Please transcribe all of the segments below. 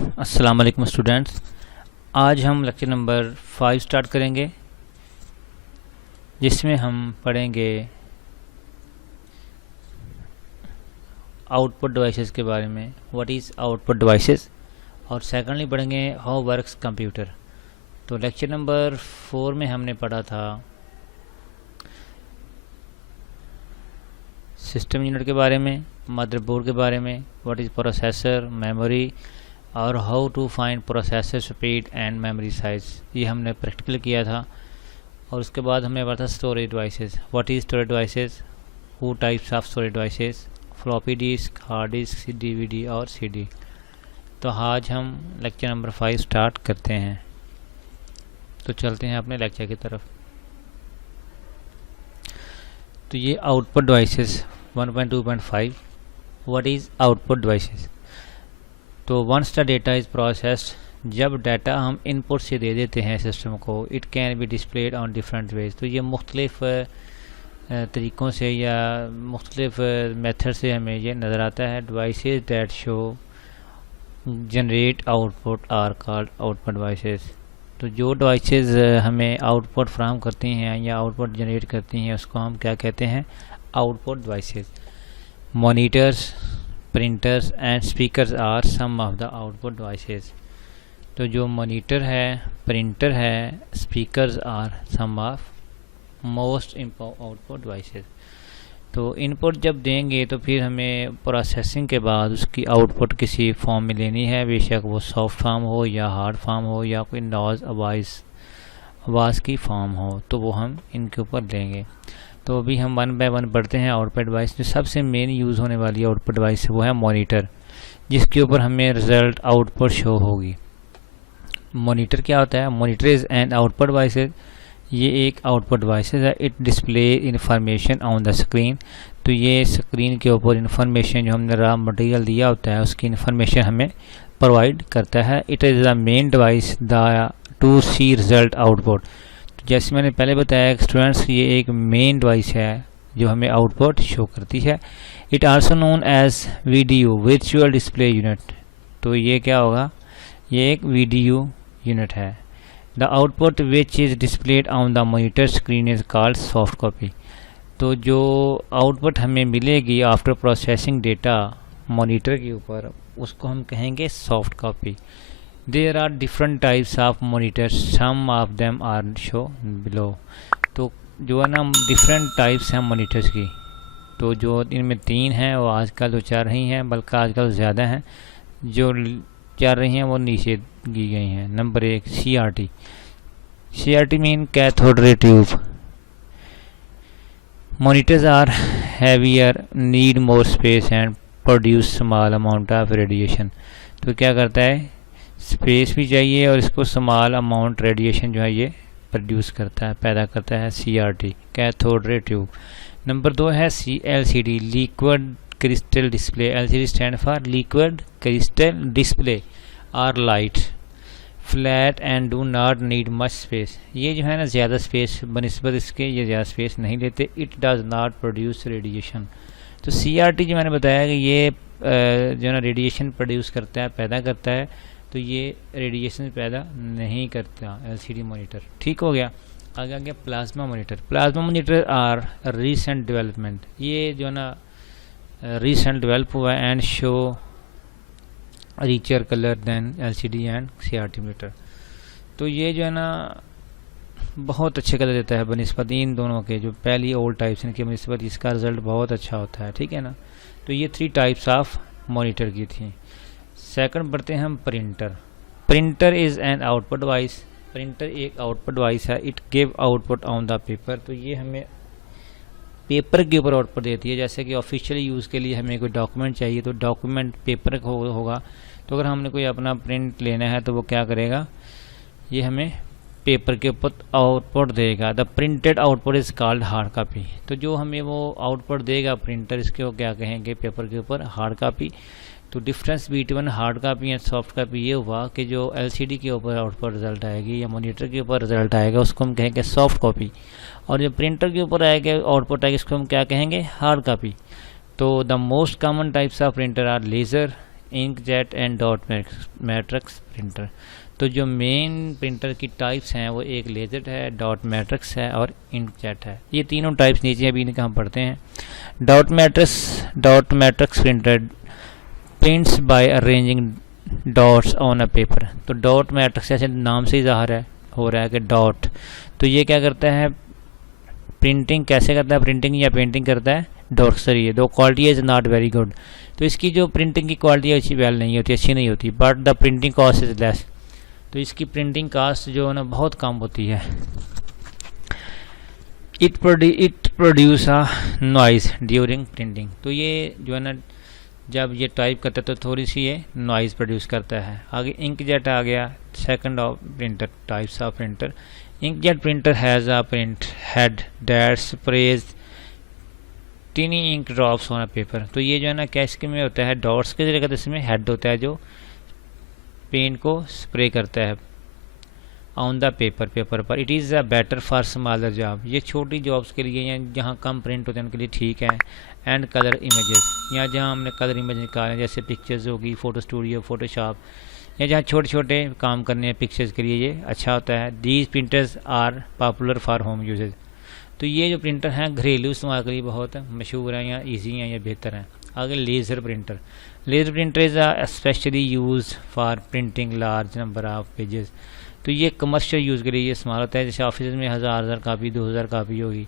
अस्सलाम वालेकुम स्टूडेंट्स। आज हम लेक्चर नंबर 5 स्टार्ट करेंगे, जिसमें हम पढ़ेंगे आउटपुट डिवाइसेस के बारे में, व्हाट इज़ आउटपुट डिवाइसेस, और सेकंडली पढ़ेंगे हाउ वर्क्स कंप्यूटर। तो लेक्चर नंबर 4 में हमने पढ़ा था सिस्टम यूनिट के बारे में, मदरबोर्ड के बारे में, व्हाट इज़ प्रोसेसर, मेमोरी और how to find processor speed and memory size. ये हमने प्रैक्टिकल किया था। और उसके बाद हमने पढ़ा था storage devices, what is storage devices, who types of storage devices, floppy disk, hard disk, DVD और सीडी। तो आज हम लेक्चर नंबर 5 स्टार्ट करते हैं। तो चलते हैं अपने लेक्चर की तरफ। तो ये output devices 1.2.5, what is output devices. तो once the data is processed, जब डाटा हम इनपुट से दे देते हैं सिस्टम को, it can be displayed on different ways. तो ये मुख्तलिफ तरीक़ों से या मुख्तलिफ मेथड से हमें ये नज़र आता है। Devices that show generate output are called output devices. तो जो डिवाइसेस हमें आउटपुट फ्राहम करती हैं या आउटपुट जनरेट करती हैं, उसको हम क्या कहते हैं, output devices. Monitors, printers and speakers are some of the output devices. तो जो मॉनिटर है, प्रिंटर है, speakers are some of most output devices. तो इनपुट जब देंगे तो फिर हमें प्रोसेसिंग के बाद उसकी आउटपुट किसी फॉर्म में लेनी है, बेशक वो सॉफ्ट फॉर्म हो या हार्ड फॉर्म हो या कोई नॉइज़ आवाज़ की फॉर्म हो, तो वो हम इनके ऊपर लेंगे। तो अभी हम 1 बाय 1 पढ़ते हैं आउटपुट डिवाइस। जो सबसे मेन यूज़ होने वाली आउटपुट डिवाइस है वो है मॉनिटर, जिसके ऊपर हमें रिज़ल्ट आउटपुट शो होगी। मॉनिटर क्या होता है? Monitor is an output device. ये एक आउटपुट डिवाइस है। It display information on the screen. तो ये स्क्रीन के ऊपर इंफॉर्मेशन जो हमने रॉ मटेरियल दिया होता है उसकी इंफॉर्मेशन हमें प्रोवाइड करता है। It is the main device the to see result output. जैसे मैंने पहले बताया स्टूडेंट्स, ये एक मेन डिवाइस है जो हमें आउटपुट शो करती है। It also known as VDU virtual display unit. तो ये क्या होगा? ये एक वीडीयू यूनिट है। The output which is displayed on the monitor screen is called soft copy. तो जो आउटपुट हमें मिलेगी आफ्टर प्रोसेसिंग डेटा मॉनिटर के ऊपर, उसको हम कहेंगे soft copy. There are different types of monitors, some of them are show below। तो जो है ना डिफरेंट टाइप्स हैं मॉनिटर्स की। तो जो इनमें 3 हैं वो आजकल तो चल रही हैं, बल्कि आजकल ज़्यादा हैं। जो चल रही हैं वो नीचे दी गई हैं। Number 1 CRT। CRT mean cathode ray tube. Monitors are heavier, need more space and produce small amount of radiation। तो क्या करता है? स्पेस भी चाहिए और इसको स्मॉल अमाउंट रेडिएशन जो है ये प्रोड्यूस करता है, पैदा करता है। CRT cathode ray tube. Number 2 है LCD liquid crystal display. LCD stand for liquid crystal display और light flat and do not need much space. ये जो है ना ज़्यादा स्पेस बनिस्बत इसके ये ज़्यादा स्पेस नहीं लेते। It does not produce radiation. तो CRT जो मैंने बताया कि ये जो है ना रेडिएशन प्रोड्यूस करता है, पैदा करता है। तो ये रेडिएशन पैदा नहीं करता LCD मॉनिटर। ठीक हो गया। आगे आ गया plasma monitor. Plasma monitor are recent development. ये जो है ना रीसेंट डेवलप हुआ है and show richer colour than LCD and CRT monitor. तो ये जो है ना बहुत अच्छे कलर देता है बनिस्बत इन दोनों के। जो पहली ओल्ड टाइप्स इनके बनिस्बत इसका रिजल्ट बहुत अच्छा होता है। ठीक है ना। तो ये 3 टाइप्स ऑफ मॉनिटर की थी। सेकंड बढ़ते हैं हम printer. Printer is an output device. Printer एक आउटपुट डिवाइस है। It give output on the paper. तो ये हमें पेपर के ऊपर आउटपुट देती है। जैसे कि ऑफिशियल यूज़ के लिए हमें कोई डॉक्यूमेंट चाहिए तो डॉक्यूमेंट पेपर होगा। तो अगर हमने कोई अपना प्रिंट लेना है तो वो क्या करेगा? ये हमें पेपर के ऊपर आउटपुट देगा। The printed output is called hard copy. तो जो हमें वो आउटपुट देगा प्रिंटर, इसके वो क्या कहेंगे? पेपर के ऊपर हार्ड कॉपी। तो difference between hard copy and soft copy ये हुआ कि जो LCD के ऊपर आउटपुट रिजल्ट आएगी या मॉनिटर के ऊपर रिजल्ट आएगा उसको हम कहेंगे सॉफ्ट कॉपी, और जो प्रिंटर के ऊपर आएगा आउटपुट आएगा इसको हम क्या कहेंगे? Hard copy. तो the most common types of printer are laser, inkjet and dot matrix printer. तो जो मेन प्रिंटर की टाइप्स हैं वो एक लेजर है, डॉट मैट्रिक्स है और इंकजेट है। ये तीनों टाइप्स नीचे अभी इनका हम पढ़ते हैं। Dot matrix printer prints by arranging dots on a paper. तो डॉट मैट्रिक्स ऐसे नाम से ही ज़ाहिर है हो रहा है कि डॉट, तो ये क्या करता है, प्रिंटिंग कैसे करता है, प्रिंटिंग या पेंटिंग करता है डॉट्स से। ये दो quality is not very good. तो इसकी जो प्रिंटिंग की क्वालिटी अच्छी वेल नहीं होती, अच्छी नहीं होती, but the printing cost is less. तो इसकी प्रिंटिंग कास्ट जो है ना बहुत कम होती है। It produce a noise during printing. तो ये जो है ना जब ये टाइप करता है तो थोड़ी सी ये नॉइज़ प्रोड्यूस करता है। आगे इंकजेट आ गया, second of printer types of printer. Inkjet printer has a print head that sprays tiny ink drops on a paper. तो ये जो है ना क्या इसके में होता है, डॉट्स के जगह इसमें हेड होता है जो पेंट को स्प्रे करता है ऑन द पेपर पर। It is a better for smaller job. ये छोटी जॉब्स के लिए या जहाँ कम प्रिंट होते हैं उनके लिए ठीक है। एंड कलर इमेजेस, या जहाँ हमने कलर इमेज निकाले जैसे पिक्चर्स होगी, फ़ोटो स्टूडियो, फ़ोटोशॉप, या जहाँ छोटे छोटे काम करने हैं पिक्चर्स के लिए ये अच्छा होता है। These printers are popular for home usages. तो ये जो प्रिंटर हैं घरेलू इस्तेमाल के लिए बहुत मशहूर हैं या ईजी हैं या बेहतर हैं। आगे laser printer. Laser printer is specially use for printing large number of pages. तो ये कमर्शियल यूज़ के लिए ये इस्तेमाल होता है। जैसे ऑफिस में 1000 कापी 2000 कापी होगी,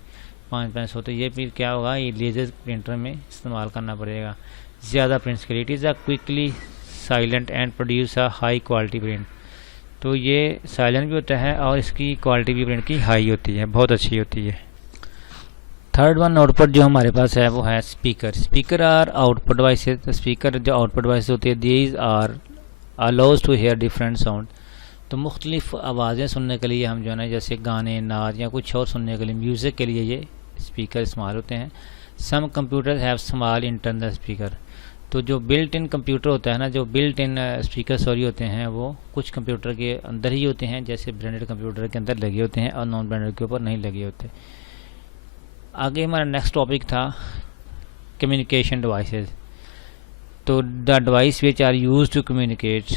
500 तो ये फिर क्या होगा, ये लेज़र प्रिंटर में इस्तेमाल करना पड़ेगा ज़्यादा प्रिंट्स के लिए। It is a quickly silent and produce a high quality print. तो ये साइलेंट भी होता है और इसकी क्वालिटी भी प्रिंट की हाई होती है, बहुत अच्छी होती है। थर्ड वन आउटपुट जो हमारे पास है वो है speaker. Speaker are output devices. तो स्पीकर जो आउटपुट डिवाइस होती है, these are allows to hear different sound. तो मुख्तलिफ आवाज़ें सुनने के लिए हम जो है ना जैसे गाने, नाच या कुछ और सुनने के लिए, म्यूज़िक के लिए ये स्पीकर इस्तेमाल होते हैं। Some computer have small internal speaker. तो जो बिल्ट इन कंप्यूटर होता है ना, जो बिल्ट इन स्पीकर सॉरी होते हैं वो कुछ कंप्यूटर के अंदर ही होते हैं, जैसे ब्रांडेड कंप्यूटर के अंदर लगे होते हैं और नॉन ब्रांडेड के ऊपर नहीं लगे होते। आगे हमारा नेक्स्ट टॉपिक था कम्युनिकेशन डिवाइसेस। तो the device which are use to communicate,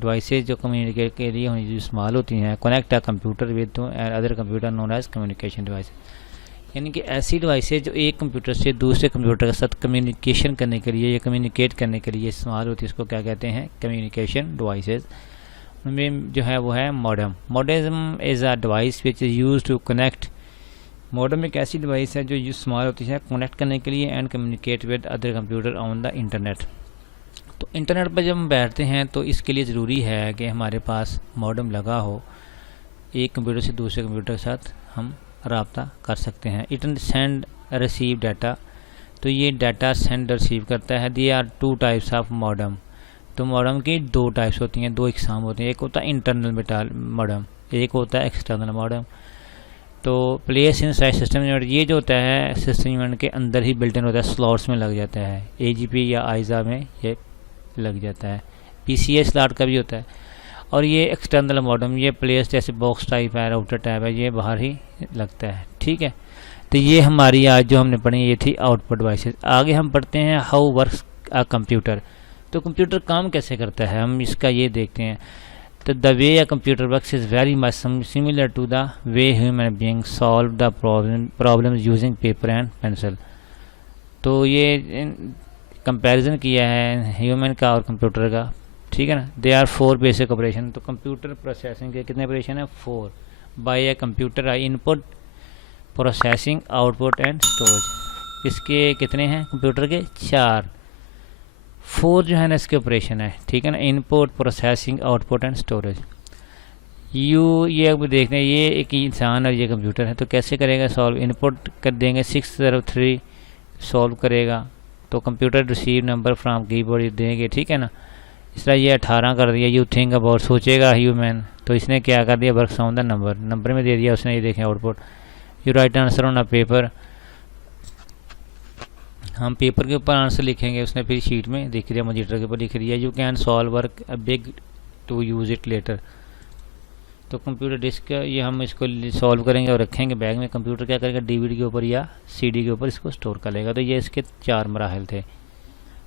devices जो कम्युनिकेट के लिए इस्तेमाल होती हैं, connect a computer with other computer known as communication device. यानी कि ऐसी डिवाइसेज जो एक कंप्यूटर से दूसरे कंप्यूटर के साथ कम्युनिकेशन करने के लिए या कम्युनिकेट करने के लिए इस्तेमाल होती है, इसको क्या कहते हैं, कम्युनिकेशन डिवाइसेज। उनमें जो है वो है modem. Modem is a device which is use to connect. Modem एक ऐसी डिवाइस है जो इस्तेमाल होती है कनेक्ट करने के लिए and communicate with other computer on the internet. तो इंटरनेट पर जब हम बैठते हैं तो इसके लिए ज़रूरी है कि हमारे पास मॉडेम लगा हो, एक कंप्यूटर से दूसरे कंप्यूटर के साथ हम रब्ता कर सकते हैं। It send receive data. तो ये डाटा सेंड रिसीव करता है। They are two types of modem. तो मॉडेम की दो टाइप्स होती हैं, दो इकसाम होती हैं। एक होता है इंटरनल मॉडेम, एक होता है एक्सटर्नल मॉडेम। तो place in side system unit, ये जो होता है सिस्टम यूनिट के अंदर ही बिल्ट इन होता है, स्लॉट्स में लग जाता है। AGP या आइज़ा में ये लग जाता है। PCA स्लॉट का भी होता है। और ये एक्सटर्नल मॉडेम, ये प्लेस जैसे बॉक्स टाइप है, राउटर टाइप है, ये बाहर ही लगता है। ठीक है, तो ये हमारी आज जो हमने पढ़ी ये थी आउटपुट डिवाइसेस। आगे हम पढ़ते हैं हाउ वर्क्स अ कंप्यूटर। तो कंप्यूटर काम कैसे करता है हम इसका ये देखते हैं। तो the way a computer works is very much similar to the way human being solve the problem using paper and pencil. तो ये कंपैरिजन किया है ह्यूमन का और कंप्यूटर का। ठीक है ना। They are 4 basic operation. तो कंप्यूटर प्रोसेसिंग के कितने ऑपरेशन है, 4। By a computer I input, processing, output and storage. इसके कितने हैं कंप्यूटर के, 4। 4 जो है ना इसके ऑपरेशन है। ठीक है ना, input, processing, output and storage. ये अब देखते हैं, ये एक इंसान और ये कंप्यूटर है। तो कैसे करेगा सॉल्व, इनपुट कर देंगे 603 सॉल्व करेगा। तो computer receive number from keyboard देंगे। ठीक है ना। इस तरह ये 18 कर दिया। यू थिंक अबाउट, सोचेगा ह्यूमन। तो इसने क्या कर दिया, वर्क्स ऑन द नंबर में दे दिया उसने। ये देखें output. You right answer on a paper, हम पेपर के ऊपर आंसर लिखेंगे, उसने फिर शीट में लिख दिया, मॉनिटर के ऊपर लिख दिया। You can solve work a big to use it later. तो कंप्यूटर डिस्क ये हम इसको सॉल्व करेंगे और रखेंगे बैग में। कंप्यूटर क्या करेगा, DVD के ऊपर या CD के ऊपर इसको स्टोर कर लेगा। तो ये इसके 4 मराहल थे।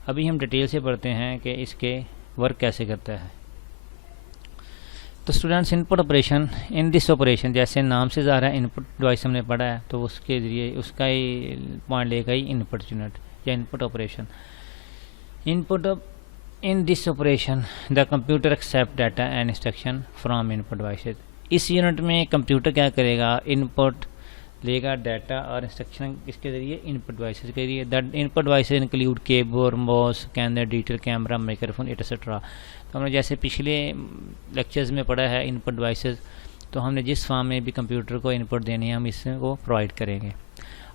अभी हम डिटेल से पढ़ते हैं कि इसके वर्क कैसे करता है। तो students, input operation, in this operation, जैसे नाम से ज़ाहिर है इनपुट डिवाइस हमने पढ़ा है, तो उसके ज़रिए उसका ही पॉइंट लेगा ही इनपुट यूनिट या input operation. Input in this operation the computer accept data and instruction from input devices. इस यूनिट में कंप्यूटर क्या करेगा, इनपुट लेगा डाटा और इंस्ट्रक्शन इसके ज़रिए इनपुट डिवाइसेज के लिए। The input devices include keyboard, mouse, scanner, digital camera, microphone etcetera. तो हमने जैसे पिछले लेक्चर्स में पढ़ा है इनपुट डिवाइसेज, तो हमने जिस फॉर्म में भी कंप्यूटर को इनपुट देनी है हम इसको प्रोवाइड करेंगे।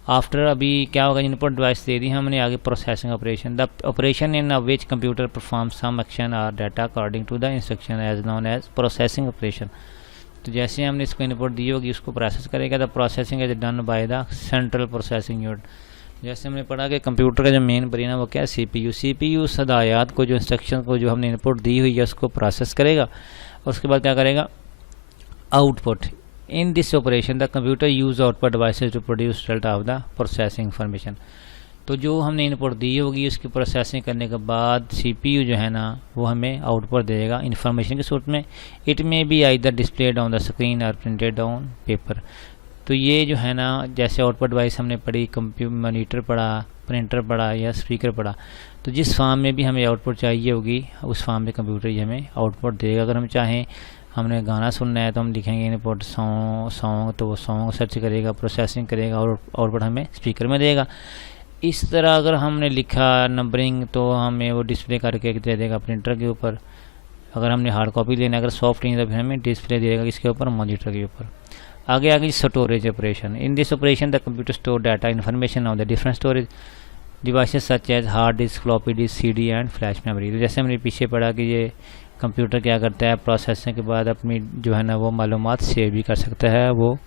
आफ्टर अभी क्या होगा, इनपुट डिवाइस दे दी हमने, आगे processing operation. The operation in which computer perform some action और data according to the instruction as known as processing operation. तो जैसे हमने इसको इनपुट दी होगी उसको प्रोसेस करेगा। The processing is done by the central processing unit. जैसे हमने पढ़ा कि कंप्यूटर का जो मेन ब्रेन है वो क्या है, सीपीयू। सीपीयू सदायात को, जो इंस्ट्रक्शन को जो हमने इनपुट दी हुई है उसको प्रोसेस करेगा और उसके बाद क्या करेगा, output. In this operation the computer use output devices to produce result of the processing information. तो जो हमने इनपुट दी होगी उसकी प्रोसेसिंग करने के बाद सीपीयू जो है ना वो हमें आउटपुट देगा इन्फॉर्मेशन के सूरत में। इट में be either displayed on the screen और प्रिंटेड ऑन पेपर। तो ये जो है ना, जैसे आउटपुट डिवाइस हमने पढ़ी, मॉनिटर पढ़ा, प्रिंटर पढ़ा या स्पीकर पढ़ा, तो जिस फॉर्म में भी हमें आउटपुट चाहिए होगी उस फॉर्म में कंप्यूटर ये हमें आउटपुट देगा। अगर हम चाहें हमने गाना सुनना है तो हम लिखेंगे इनपुट सॉन्ग, तो वो सॉन्ग सर्च करेगा, प्रोसेसिंग करेगा और आउटपुट हमें स्पीकर में देगा। इस तरह अगर हमने लिखा नंबरिंग तो हमें वो डिस्प्ले करके दे देगा प्रिंटर के ऊपर। अगर हमने हार्ड कॉपी लेना, अगर सॉफ्ट नहीं तो फिर हमें डिस्प्ले देगा किसके ऊपर, मॉनिटर के ऊपर। आगे storage operation. In this operation the computer store data information on the different storage devices such as hard disk, floppy disk, CD and flash memory. तो जैसे हमने पीछे पढ़ा कि ये कंप्यूटर क्या करता है, प्रोसेसिंग के बाद अपनी जो है ना वो मालूमात सेव भी कर सकता है, वो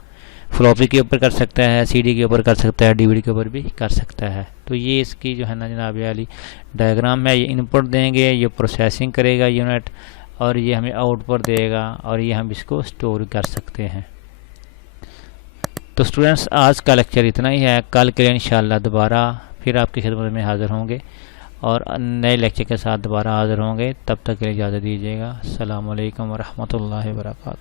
फ्लॉपी के ऊपर कर सकता है, सीडी के ऊपर कर सकता है, डीवीडी के ऊपर भी कर सकता है। तो ये इसकी जो है ना जनाब वाली डायग्राम है। ये इनपुट देंगे, ये प्रोसेसिंग करेगा यूनिट और ये हमें आउटपुट देगा और ये हम इसको स्टोर कर सकते हैं। तो स्टूडेंट्स, आज का लेक्चर इतना ही है। कल के लिए इंशाल्लाह दोबारा फिर आपकी खिदमत में हाज़िर होंगे और नए लेक्चर के साथ दोबारा हाज़िर होंगे। तब तक के लिए इजाज़त दीजिएगा। अस्सलामु अलैकुम व रहमतुल्लाहि व बरकातहू।